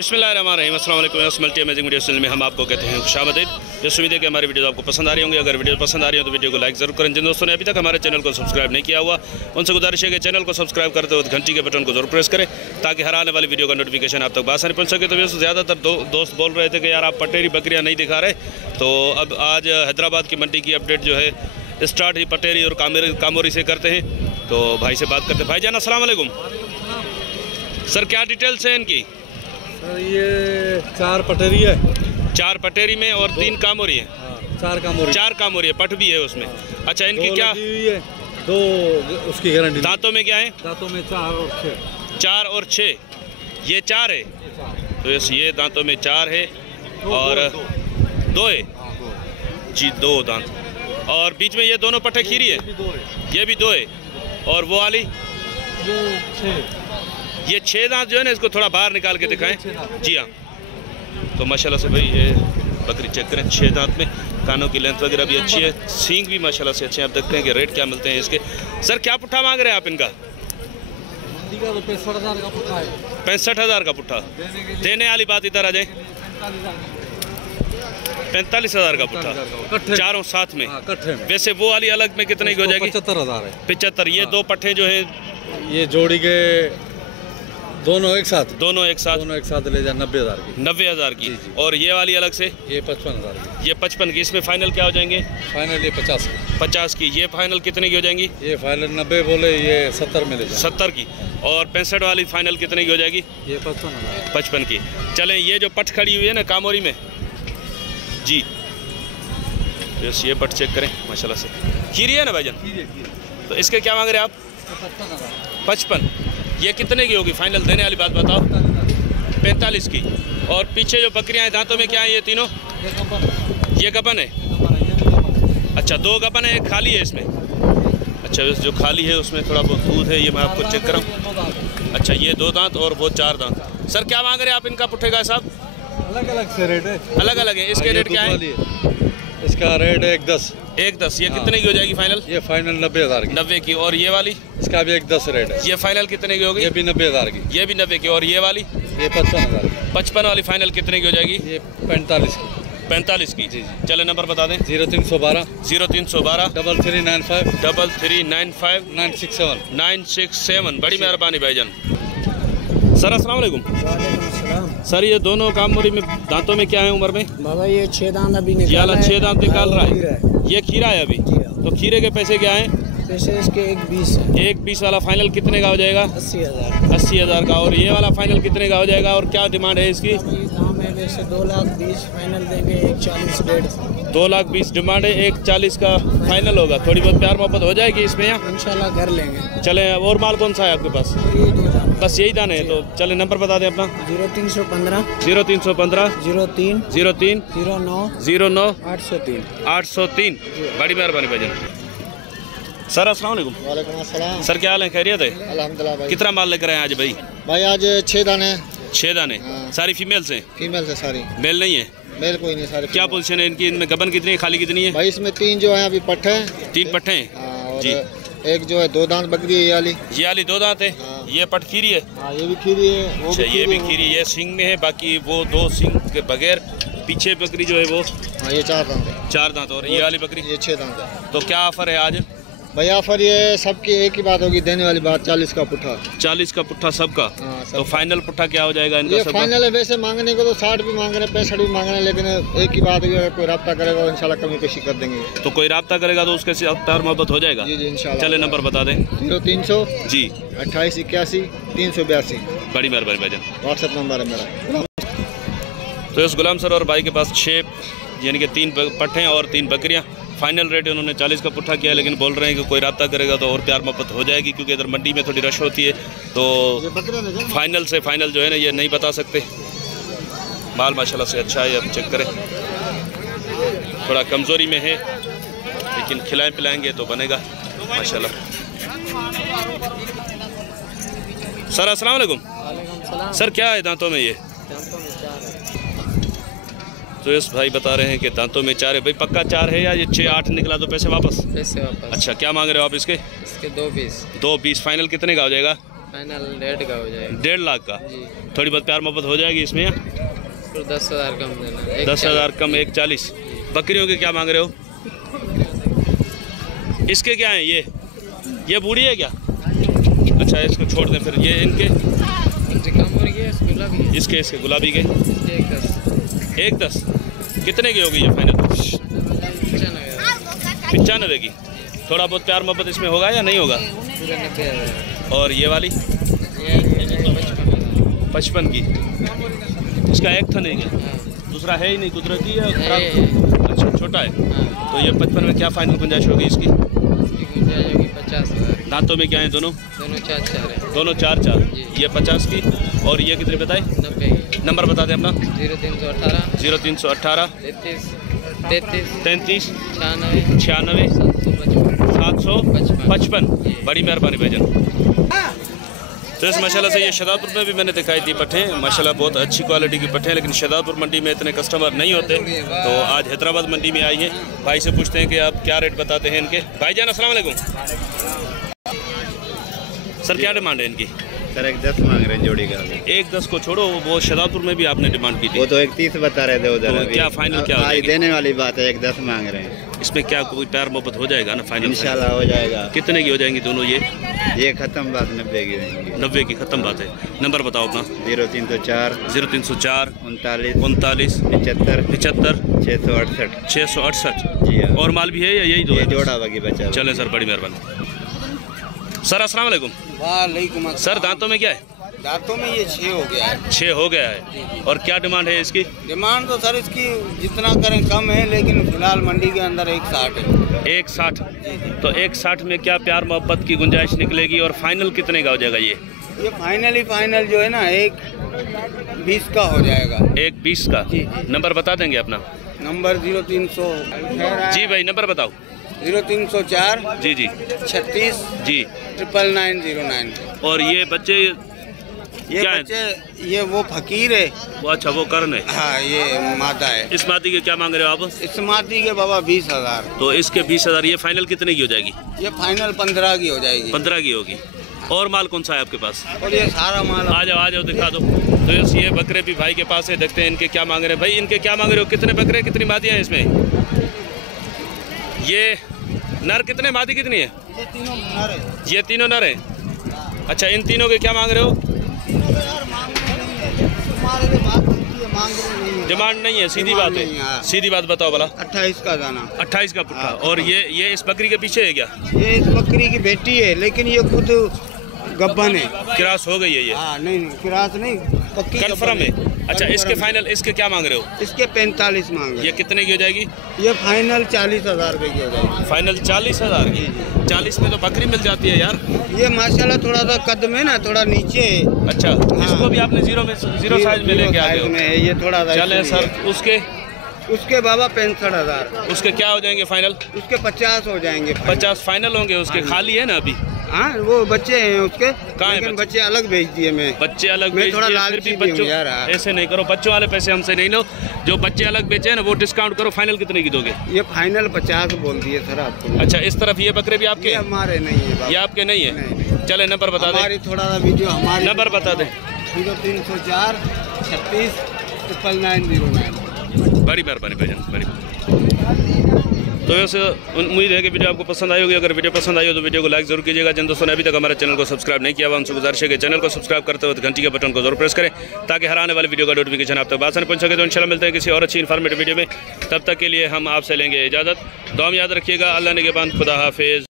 बिस्मिल्लाहिर्रहमानिर्रहीम, अस्सलाम वालेकुम। मल्टी अमेजिंग वीडियो चैनल में हम आपको कहते हैं खुशामदीद। ये उम्मीद है कि हमारी वीडियो आपको पसंद आ रही होंगी। अगर वीडियो पसंद आ रही हो तो वीडियो को लाइक ज़रूर करें। जिन दोस्तों ने अभी तक हमारे चैनल को सब्सक्राइब नहीं किया हुआ उनसे गुजारिश है कि चैनल को सब्सक्राइब करते हुए घंटी के बटन को जरूर प्रेस करें ताकि हर आने वाली वीडियो का नोटिफिकेशन आप तक बासानी पहुँच सके। तो वैसे ज़्यादातर दोस्त बोल रहे थे कि यार आप पटेरी बकरियाँ नहीं दिखा रहे, तो अब आज हैदराबाद की मंडी की अपडेट जो है स्टार्ट ही पटेरी और कामोरी से करते हैं। तो भाई से बात करते हैं। भाईजान अस्सलाम वालेकुम। सर क्या डिटेल्स हैं इनकी? सर ये 4 पटेरी है, 4 पटेरी में और 3 कामोरी है। 4 कामोरी है, पट भी है उसमें। अच्छा, इनकी क्या है? 2 उसकी गारंटी। दांतों में क्या है? दांतों में 4 और 6। ये 4 है, तो ये दांतों में 4 है और 2 है जी, 2 दांत। और बीच में ये दोनों पट्टे खीरी है, ये भी 2 है। और वो वाली ये 6 दांत जो है ना, इसको थोड़ा बाहर निकाल के दिखाएं। जी हाँ, तो माशाल्लाह से भाई ये बकरी चेक करें, 6 दांत में। कानों की लेंथ वगैरह भी अच्छी है, सींग भी माशाल्लाह से अच्छे हैं। आप देखते हैं कि रेट क्या मिलते हैं इसके। सर क्या पुट्ठा मांग रहे हैं आप इनका? 65,000 का पुट्ठा। देने वाली बात इधर आ जाए। 45,000 का पुट्ठा, चारों साथ में। वैसे वो वाली अलग में कितने की हो जाएगी? 75,000 है। 75। ये 2 पट्टे जो है ये जोड़ी के दोनों एक साथ ले जा 90,000 की। 90,000 की। और ये वाली अलग से ये 55,000 की। ये 55 की। इसमें फाइनल क्या हो जाएंगे? फाइनल ये 50 की। ये फाइनल कितने की हो जाएंगी? ये फाइनल 90 बोले, ये 70 में ले जाए। 70 की। और 65 वाली फाइनल कितने की हो जाएगी? ये 55 की। चलें, ये जो पट खड़ी हुई है ना कामोरी में जी, बस ये पट चेक करें माशाल्लाह से। खीरी है ना भाईजान? तो इसके क्या मांग रहे हैं आप? 55। ये कितने की होगी फाइनल? देने वाली बात बताओ। 45 की। और पीछे जो बकरियां हैं दांतों में क्या है? ये तीनों ये गबन है। अच्छा, 2 गबन है, एक खाली है इसमें। अच्छा, जो खाली है उसमें थोड़ा बहुत दूध है, ये मैं आपको चेक कराऊँ। अच्छा, ये 2 दांत और वो 4 दांत। सर क्या मांग रहे हैं आप इनका पुट्ठे का साहब? अलग से रेट है। अलग है। इसके रेट क्या है? इसका रेट है 110। ये कितने की हो जाएगी फाइनल? ये फाइनल 90,000 की। 90 की। और ये वाली? इसका भी 110 रेट है। ये फाइनल कितने की होगी? ये भी 90,000 की। ये भी 90 की। और ये वाली? ये 55,000 की। 55 वाली फाइनल कितने की हो जाएगी? ये 45 की। 45 की। जी। चले नंबर बता दें। 0312 3395 3395 967 967। बड़ी मेहरबानी भाईजान। सर अस्सलाम वालेकुम। सर ये दोनों कामोरी में दांतों में क्या है उम्र में? बाबा ये 6 दांत अभी निकाला है। 6 दांत निकाल रहा है। ये खीरा है अभी। तो खीरे के पैसे क्या हैं? पैसे इसके 120 है। 120 वाला फाइनल कितने का हो जाएगा? 80,000 का। और ये वाला फाइनल कितने का हो जाएगा? और क्या डिमांड है इसकी? दाम है वैसे 2,20,000 फाइनल देंगे। 1,40,000 1.5। 2,20,000 डिमांड है, 1,40,000 का फाइनल होगा। थोड़ी बहुत प्यार मोहब्बत हो जाएगी इसमें यहाँ इंशाल्लाह कर लेंगे। चले, और माल कौन सा है आपके पास? ये 2 दाम, बस यही दाने हैं। तो चले नंबर बता दें अपना। 0315 0315 03 09 09 803 803। बड़ी मेहरबानी भाईजान। सर अस्सलाम वालेकुम। वालेकुम अस्सलाम। सर क्या हाल है? खैरियत है? अल्हम्दुलिल्लाह भाई। कितना माल लेकर आए आज भाई? भाई आज 6 दाने। 6 दाने। हाँ। सारी फीमेल्स हैं? फीमेल है सारी। मेल नहीं है? मेल कोई नहीं, सारे क्या पोजीशन है इनकी? इनमें गबन कितनी है, खाली कितनी है? भाई इसमें 3 जो है अभी पट्टे हैं। 3 पट्टे हैं। हाँ, और जी। एक जो है 2 दांत बकरी है, ये वाली 2 दांत है। हाँ। ये पट खीरी है। हाँ, ये भी खीरी है। वो अच्छा, ये भी खीरी। ये सिंग में है, बाकी वो 2 सिंग के बगैर। पीछे बकरी जो है वो? हाँ, ये 4 दांत है। 4 दांत। और ये वाली बकरी? ये 6 दांत है। तो क्या ऑफर है आज? भाई ऑफर ये सबकी एक ही बात होगी, देने वाली बात 40 का पुट्ठा। 40 का पुट्ठा सबका। हाँ, तो फाइनल पुट्ठा क्या हो जाएगा इनका? ये सबका फाइनल है। वैसे मांगने को तो 60 भी मांग रहे हैं, 65 भी मांग रहे हैं, लेकिन एक ही बात है, अगर कोई रब्ता करेगा इंशाल्लाह कमी पेशी कर देंगे। तो कोई रब्ता करेगा तो उसके साथ प्यार मोहब्बत हो जाएगा। जी इंशाल्लाह। चले नंबर बता दें। 0300 जी 28 81 382। बड़ी मेहरबानी भाईजान। व्हाट्सएप नंबर है मेरा। तो इस गुलाम सर और भाई के पास 6 यानी कि 3 पट्टे और 3 बकरियां। फाइनल रेट उन्होंने 40 का पुट्ठा किया, लेकिन बोल रहे हैं कि कोई रब्ता करेगा तो और प्यार मोहब्बत हो जाएगी, क्योंकि इधर मंडी में थोड़ी रश होती है। तो फाइनल से फाइनल जो है ना ये नहीं बता सकते। माल माशाल्लाह से अच्छा है, अब चेक करें। थोड़ा कमज़ोरी में है, लेकिन खिलाएं पिलाएंगे तो बनेगा माशाल्लाह। सर अस्सलाम वालेकुम। सर क्या है दांतों में ये? तो इस भाई बता रहे हैं कि दांतों में 4 है। भाई पक्का 4 है या ये 6-8 निकला तो पैसे वापस? पैसे वापस। अच्छा, क्या मांग रहे हो आप इसके? इसके 220। 220 फाइनल कितने का हो जाएगा? फाइनल 1.5 का हो जाएगा। 1.5 लाख का। जी। थोड़ी बहुत प्यार मोहब्बत हो जाएगी इसमें? तो 10,000 कम देना। 10,000 कम 1,40,000। बकरियों के क्या मांग रहे हो? इसके क्या हैं ये बूढ़ी है क्या? अच्छा इसको छोड़ दें फिर। ये इनके कम हो गया, गुलाबी है। इसके गुलाबी के 1,10। 1,10 कितने की होगी ये फाइनल? 95 की। थोड़ा बहुत प्यार मोहब्बत इसमें होगा या नहीं होगा? पूरे 90,000। और ये वाली 55 की। इसका एक था नहीं है, दूसरा है ही नहीं, कुदरती है खराब। अच्छा छोटा है। तो ये 55 में क्या फाइनल गुंजाइश होगी इसकी? गुंजाइश होगी 50,000। दांतों में क्या है दोनों? दोनों 4-4 है। दोनों 4-4। ये 50 की। और ये कितने बताए? 90 की। नंबर बता दें अपना। 0318 0318 33 33 96 96 755। 755। बड़ी मेहरबानी भाईजान। तो इस माशाल्लाह से ये शहजादपुर में भी मैंने दिखाई थी पट्ठें, माशाल्लाह बहुत अच्छी क्वालिटी की पट्ठें, लेकिन शहजादपुर मंडी में इतने कस्टमर नहीं होते, तो आज हैदराबाद मंडी में आई है। भाई से पूछते हैं कि आप क्या रेट बताते हैं इनके। भाईजान अस्सलाम वालेकुम। सर क्या डिमांड है इनकी? सर 1,10 मांग रहे हैं जोड़ी का। 1,10 को छोड़ो, वो शहजादपुर में भी आपने डिमांड की थी। वो तो 1,30 बता रहे थे उधर। तो क्या फाइनल क्या हो आज जाएगी? देने वाली बात है, 1,10 मांग रहे हैं। इसमें क्या कोई प्यार मोहब्बत हो जाएगा ना फाइनल? इंशाल्लाह हो जाएगा। कितने की हो जाएंगी दोनों ये खत्म बात 90 की रहेंगी। 90 की खत्म बात है। नंबर बताओ अपना। 0304 0304 39 39 75 75 668। 668। जी हाँ। और माल भी है या यही दो ये है? जोड़ा बाकी बचा। चले सर, बड़ी मेहरबानी। सर अस्सलाम वालेकुम। वालेकुम। सर दांतों में क्या है? दांतों में ये 6 हो गया है। 6 हो गया है। और क्या डिमांड है इसकी? डिमांड तो सर इसकी जितना करें कम है, लेकिन फिलहाल मंडी के अंदर 1,60 है। 1,60। तो 1,60 में क्या प्यार मोहब्बत की गुंजाइश निकलेगी? और फाइनल कितने का हो जाएगा ये? ये फाइनल जो है ना 1,20 का हो जाएगा। 1,20 का। जी। नंबर बता देंगे अपना। नंबर 0300 जी भाई नंबर बताओ। 0304 जी जी 36 जी। 99909। और ये बच्चे ये क्या है? बच्चे ये वो फकीर है। वो अच्छा वो कर्ण है। हाँ ये मादा है। इस मादी के क्या मांग रहे हो आप? इस मादी के बाबा 20,000। तो इसके 20,000। ये फाइनल कितने की हो जाएगी? ये फाइनल 15 की हो जाएगी। 15 की होगी। और माल कौन सा है आपके पास? और ये सारा माल आ जाओ दिखा दो। तो ये बकरे भी भाई के पास है, देखते हैं इनके क्या मांग रहे हैं। भाई इनके क्या मांग रहे हो? कितने बकरे कितनी मादियाँ हैं इसमें? ये नर कितने, मादी कितनी है? ये तीनों नर है। ये तीनों नर हैं। अच्छा इन तीनों के क्या मांग रहे हो? डिमांड नहीं है, सीधी बात है। सीधी बात बताओ भला। 28 का दाना। 28 का पुट्ठा। और ये इस बकरी के पीछे है क्या? ये इस बकरी की बेटी है, लेकिन ये खुद गब्बन है। क्रास हो गई है ये? हाँ नहीं किरास नहीं, पक्की कन्फर्म है। अच्छा इसके फाइनल इसके क्या मांग रहे हो? इसके 45 मांग रहे। ये कितने की हो जाएगी? ये फाइनल 40,000 रुपए की हो जाएगी। फाइनल 40,000 की। 40 में तो बकरी मिल जाती है यार। ये माशाल्लाह थोड़ा सा कद में ना थोड़ा नीचे है। अच्छा इसको भी आपने जीरो साइज में लेके आए हो? में है ये थोड़ा सा। चले सर। उसके बाबा 65,000। उसके क्या हो जाएंगे फाइनल? उसके 50 हो जाएंगे। 50 फाइनल होंगे उसके। खाली है ना अभी? हाँ वो बच्चे हैं उसके। कहाँ है बच्चे अलग भेज दिए मैं। बच्चे अलग मैं बेच थोड़ा दिए, लालची फिर भी बच्चों यार। ऐसे नहीं करो, बच्चों वाले पैसे हमसे नहीं लो। जो बच्चे अलग बेचे हैं ना वो डिस्काउंट करो। फाइनल कितने की दोगे? ये फाइनल 50 बोल दिए सर आपको। अच्छा इस तरफ ये बकरे भी आपके? ये हमारे नहीं है। ये आपके नहीं है? नहीं। चले नंबर बता हमारी दें। थोड़ा सा वीडियो हमारी नंबर बता दें। 0304 36 999। बड़ी मेहरबानी भाईजान, बड़ी। तो वैसे उम्मीद है कि वीडियो आपको पसंद आई होगी। अगर वीडियो पसंद आई हो तो वीडियो को लाइक जरूर कीजिएगा। जिन दोस्तों ने अभी तक हमारे चैनल को सब्सक्राइब नहीं किया हुआ उनसे गुजारिश है कि चैनल को सब्सक्राइब करते हुए घंटी के बटन को जरूर प्रेस करें, ताकि हर आने वाली वीडियो का नोटिफिकेशन आप तक आसानी पहुंच सके। तो इंशाल्लाह मिलते हैं किसी और अच्छी इन्फॉर्मेटिव वीडियो में। तब तक के लिए हम आपसे लेंगे इजाज़त। दुआ में याद रखिएगा। अल्लाह निगहबान, खुदा हाफिज़।